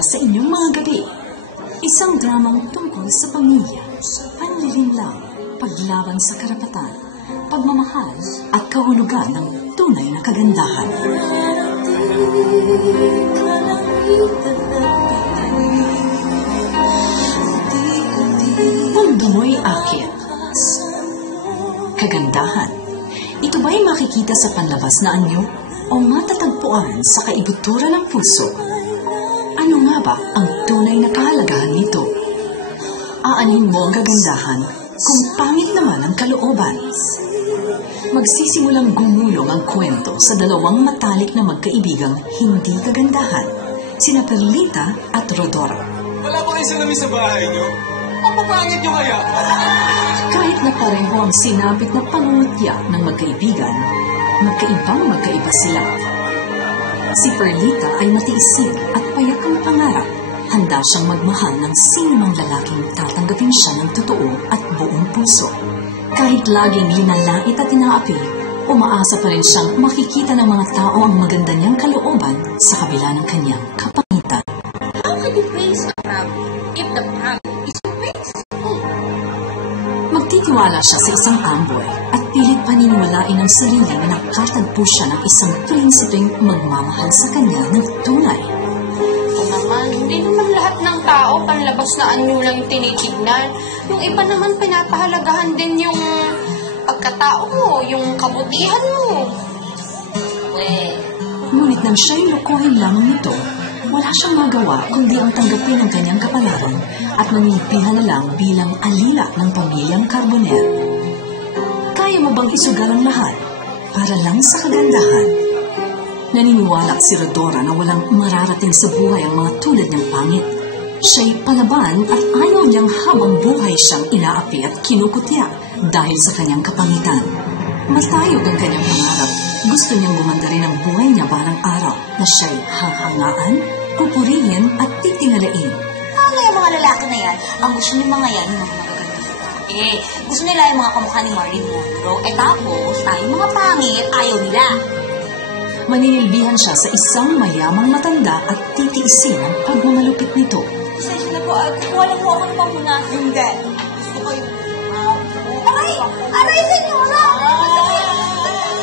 mula sa inyong mga gabi. Isang dramang tungkol sa pamilya, panlilinlang, paglaban sa karapatan, pagmamahal at kahulugan ng tunay na kagandahan. Mundo mo'y akin. Kagandahan. Ito ba'y makikita sa panlabas na anyo o matatagpuan sa kaibuturan ng puso? Ano nga ba ang tunay na kahalagahan nito? Aanhin mo ang kagandahan kung pangit naman ang kalooban. Magsisimulang gumulong ang kwento sa dalawang matalik na magkaibigang hindi kagandahan, sina Perlita at Rodora. Wala ba kayo salamin sa bahay niyo? Ang papangit niyo kaya? Kahit na pareho ang sinapit na pangungutya ng magkaibigan, magkaiba sila. Si Perlita ay matiisin at payak ang pangarap. Handa siyang magmahal ng sinumang lalaking tatanggapin siya ng totoo at buong puso. Kahit laging linalait at inaapi, umaasa pa rin siyang makikita ng mga tao ang maganda niyang kalooban sa kabila ng kanyang kapangitan. How can you praise a crowd if the crowd is your praise? Magtitiwala siya sa isang amboy at pilit paniniwalain ang sarili na nakatagpo siya ng isang prinsipeng magmamahal sa kanya ng tunay. Hindi naman lahat ng tao panlabas na anyo lang tinitignan. Yung iba naman pinapahalagahan din yung pagkatao mo, yung kabutihan mo. Ngunit nang siya'y lukuhin lamang nito, wala siyang magawa kundi ang tanggapin ang kanyang kapalaran at manilipihan na lang bilang alila ng pamilyang Carbonell. Kaya mo bang isugal ang lahat para lang sa kagandahan? Naniniwala si Rodora na walang mararating sa buhay ang mga tulad niyang pangit. Siya'y palaban at ayaw niyang habang buhay siyang inaapi at kinukutya dahil sa kanyang kapangitan. Matayog ang kanyang pangarap. Gusto niyang gumanda rin ang buhay niya balang araw na siya'y hahangaan, pupurihin at titingalain. Ano yung mga lalaki na yan? Ang gusto ng mga yan, yung mga magaganda. Gusto nila yung mga kamukha ni Marilyn Monroe. Tapos, tayong mga pangit, ayaw nila. Maninilbihan siya sa isang mayamang matanda at titiisin ang pagmamalupit nito. Pasensya na po, kukuha lang po ako ng pamuna. Hindi. Gusto ko yung... Aray, senyora!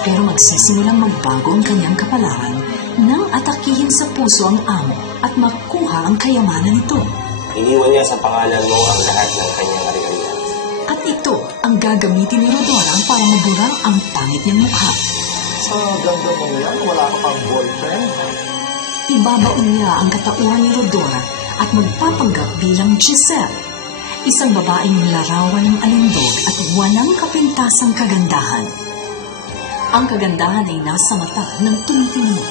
Pero magsisimulang magbago ang kanyang kapalaran nang atakihin sa puso ang amo at makuha ang kayamanan nito. Iniwan niya sa pangalan mo ang lahat ng kanyang ari-arian. At ito ang gagamitin ni Rodora para mabura ang pangit niyang mukha. Sa ganda mo yan, wala ka pang boyfriend? Ibabaon niya ang katauhan ni Rodora at magpapanggap bilang Giselle, isang babaeng larawan ng alindog at walang kapintasang kagandahan. Ang kagandahan ay nasa mata ng tumitingin.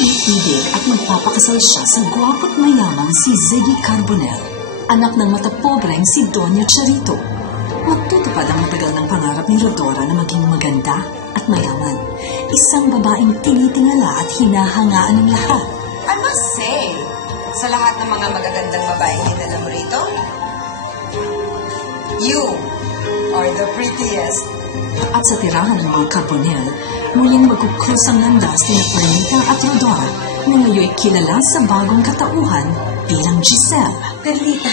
Iibig at magpapakasal siya sa gwapo't mayamang si Ziggy Carbonell, anak ng matapobreng si Doña Charito. Magtutupad ang matagal ng pangarap ni Rodora na maging maganda at mayaman. Isang babaeng tinitingala at hinahangaan ng lahat. I must say, sa lahat ng mga magagandang babaeng dinala mo rito, you are the prettiest. At sa tirahan ng mga Carbonell, muling magkukusang landas sina Perlita at Rodora na ngayon kilala sa bagong katauhan bilang Giselle. Perlita?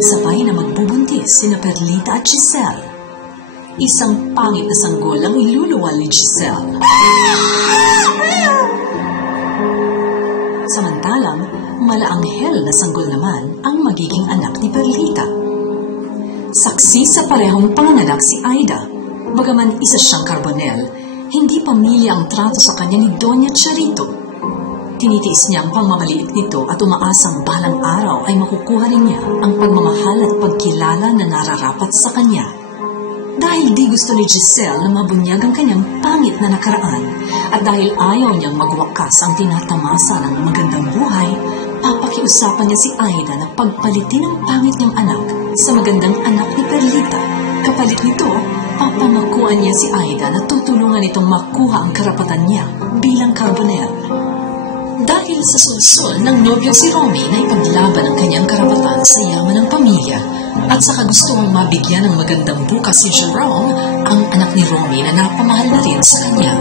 Sabay na magbubuntis sina Perlita at Giselle. Isang pangit na sanggol ang iluluwal ni Giselle. Samantalang, malaanghel na sanggol naman ang magiging anak ni Perlita. Saksi sa parehong panganak si Aida. Bagaman isa siyang Carbonell, hindi pamilya ang trato sa kanya ni Doña Charito. Tinitiis niya ang pangmamaliit nito at umaasang balang araw ay makukuha rin niya ang pagmamahal at pagkilala na nararapat sa kanya. Dahil di gusto ni Giselle na mabunyag ang kanyang pangit na nakaraan at dahil ayaw niyang magwakas ang tinatamasa ng magandang buhay, papakiusapan niya si Aida na pagpalitin ang pangit niyang anak sa magandang anak ni Perlita. Kapalit nito, papangakuan niya si Aida na tutulungan itong makuha ang karapatan niya bilang Carbonell. Dahil sa sulsol ng nobyo si Romy na ipaglaban ang kanyang karapatan sa yaman ng pamilya at sa kagustuhang mabigyan ng magandang bukas si Jerome, ang anak ni Romy na napamahal na rin sa kanya.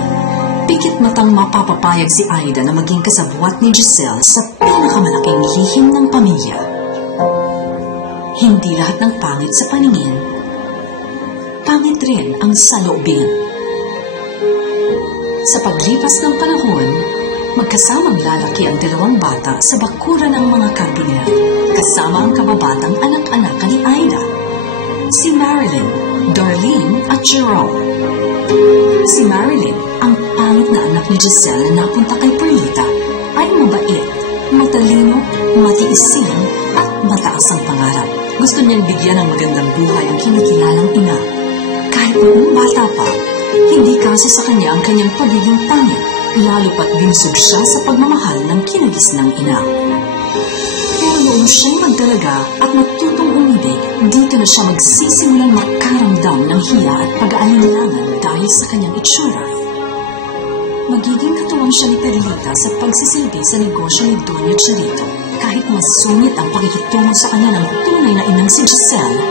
Pikit matang mapapapayag si Aida na maging kasabwat ni Giselle sa pinakamalaking lihim ng pamilya. Hindi lahat ng pangit sa paningin, pangit rin ang saloobin. Sa paglipas ng panahon, magkasamang lalaki ang dalawang bata sa bakuran ng mga Carbonell, kasama ang kababatang anak-anak ni Aida, si Marilyn, Darlene at Jerome. Si Marilyn, ang pangit na anak ni Giselle na napunta kay Perlita, ay mabait, matalino, matiisin at mataas ang pangarap. Gusto niyang bigyan ng magandang buhay ang kinikilalang ina. Kahit noong bata pa, hindi kasi sa kanya ang kanyang pagiging pangit, lalo pat binsog siya sa pagmamahal ng kinagisnang ina. Pero noong siya'y magdalaga at matutong umibig, dito na siya magsisimulan makaramdam ng hiya at pag-aalinlangan dahil sa kanyang itsura. Magiging katuwang siya ni Perlita sa pagsisilbi sa negosyo ni Doña Charito. Kahit masungit ang pakikitungo sa kanya ng tunay na inang si Giselle,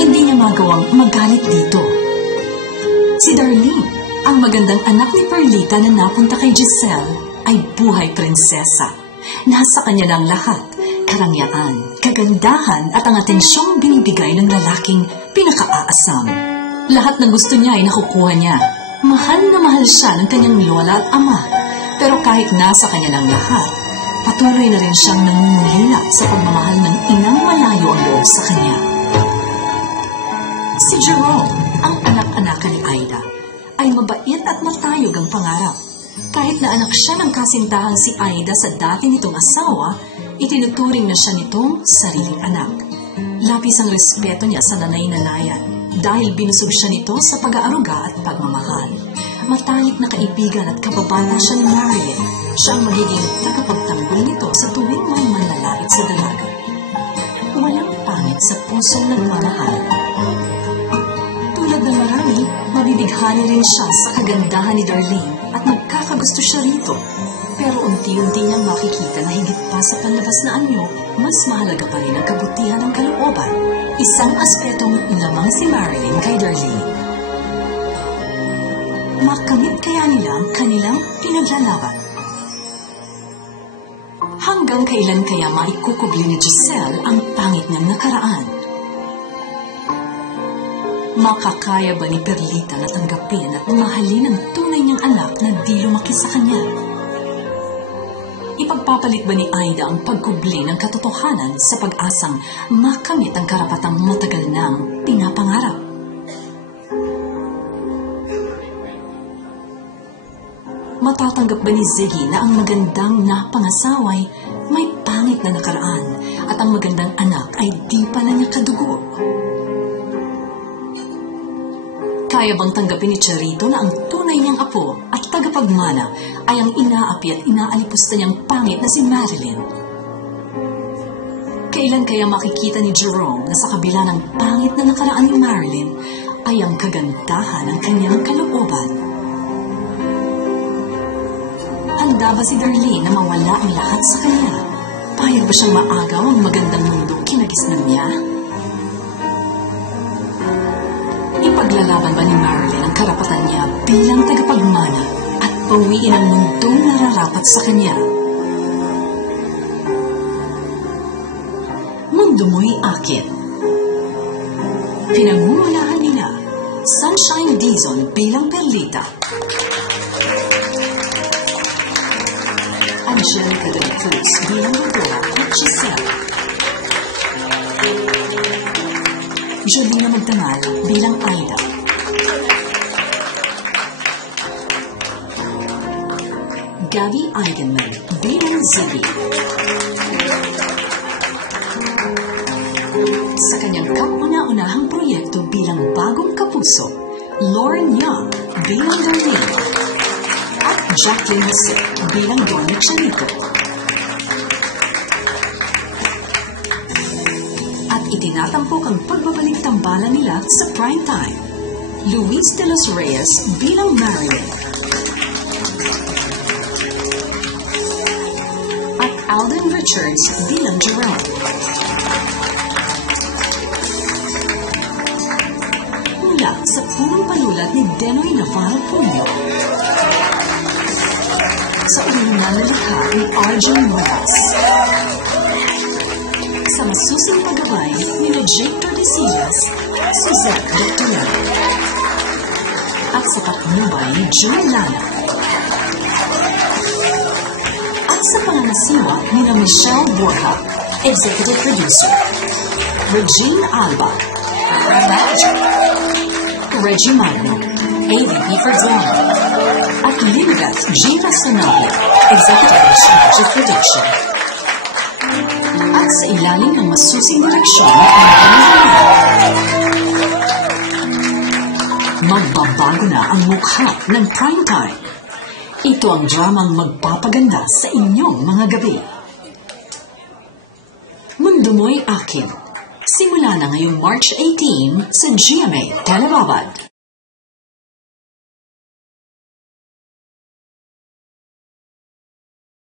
hindi niya magawang magalit dito. Si Darlene, ang magandang anak ni Perlita na napunta kay Giselle, ay buhay prinsesa. Nasa kanya lang lahat, karangyaan, kagandahan at ang atensyong binibigay ng lalaking pinakaaasam. Lahat ng gusto niya ay nakukuha niya. Mahal na mahal siya ng kanyang lola at ama. Pero kahit nasa kanya lang lahat, patuloy na rin siyang nangungulila sa pagmamahal ng inang malayo ang loob sa kanya. Si Jerome, ang anak-anak ni Aida, ay mabait at matayog ang pangarap. Kahit na anak siya ng kasintahang si Aida sa dati nitong asawa, itinuturing na siya nitong sariling anak. Labis ang respeto niya sa nanay-nanayan dahil binusog siya nito sa pag-aaruga at pagmamahal. Matalik na kaibigan at kababata siya ni Marilyn. Siya ang magiging tagapagtanggol nito sa tuwing may manlalait sa dalaga. Walang pangit sa pusong nagmamahal. Tulad ng marami, mabibighani rin siya sa kagandahan ni Darlene at magkakagusto siya rito. Pero unti-unti niyang makikita na higit pa sa panlabas na anyo, mas mahalaga pa rin ang kabutihan ng kalooban. Isang aspetong lamang si Marilyn kay Darlene. Makamit kaya nila ang kanilang pinaglalaban. Hanggang kailan kaya maikukubli ni Giselle ang pangit niyang nakaraan? Makakaya ba ni Perlita na tanggapin at mahalin ang tunay niyang anak na di lumaki sa kanya? Ipagpapalit ba ni Aida ang pagkubli ng katotohanan sa pag-asang makamit ang karapatang matagal nang pinapangarap? Matatanggap ba ni Ziggy na ang magandang napangasaway may pangit na nakaraan at ang magandang anak ay di pa na niya kadugo? Kaya bang tanggapin ni Charito na ang tunay niyang apo at tagapagmana ay ang inaapi at inaalipusta niyang pangit na si Marilyn? Kailan kaya makikita ni Jerome na sa kabila ng pangit na nakaraan ni Marilyn ay ang kagandahan ng kanyang kalooban? Handa ba si Darlene na mawala ang lahat sa kanya? Payag ba siyang maagaw ang magandang mundo kinagisnan niya? Ipaglalaban ba ni Marilyn ang karapatan niya bilang tagapagmana at pawiin ang mundong nararapat sa kanya? Mundo mo'y akin. Pinangungunahan nila Sunshine Dizon bilang Perlita, Angelica de la Cruz bilang Dora at Giselle, Jolina Magdangal bilang Aida, Gabby Eigenman bilang Ziggy. Sa kanyang kauna-unahang proyekto bilang bagong kapuso, Lauren Young bilang Darlene at Jacqueline Jose bilang Doña Charito. At itinatampok ang pagbabalik tambalan nila sa prime time, Luis de los Reyes bilang Marilyn at Alden Richards bilang Jerome. Mula sa purong panulat ni Denoy Navarro Puño, sa orihinal na likha ni Arjun Muelas. Sa masusing paggabay ni Jake Tordesillas, Suzette Doctorero. At sa patnubay ni June Lana. At sa pangangasiwa ni Michelle Borja, Executive Producer. Regine Alba, Manager. Reggie Magno, AVP for Drama. At Liligat G. Rastanavia, Executive in Charge of Production. At sa ilalim ng masusing direksyon ng magbabago na ang mukha ng primetime. Ito ang dramang magpapaganda sa inyong mga gabi. Mundo Mo'y Akin. Simula na ngayong March 18 sa GMA Telebabad.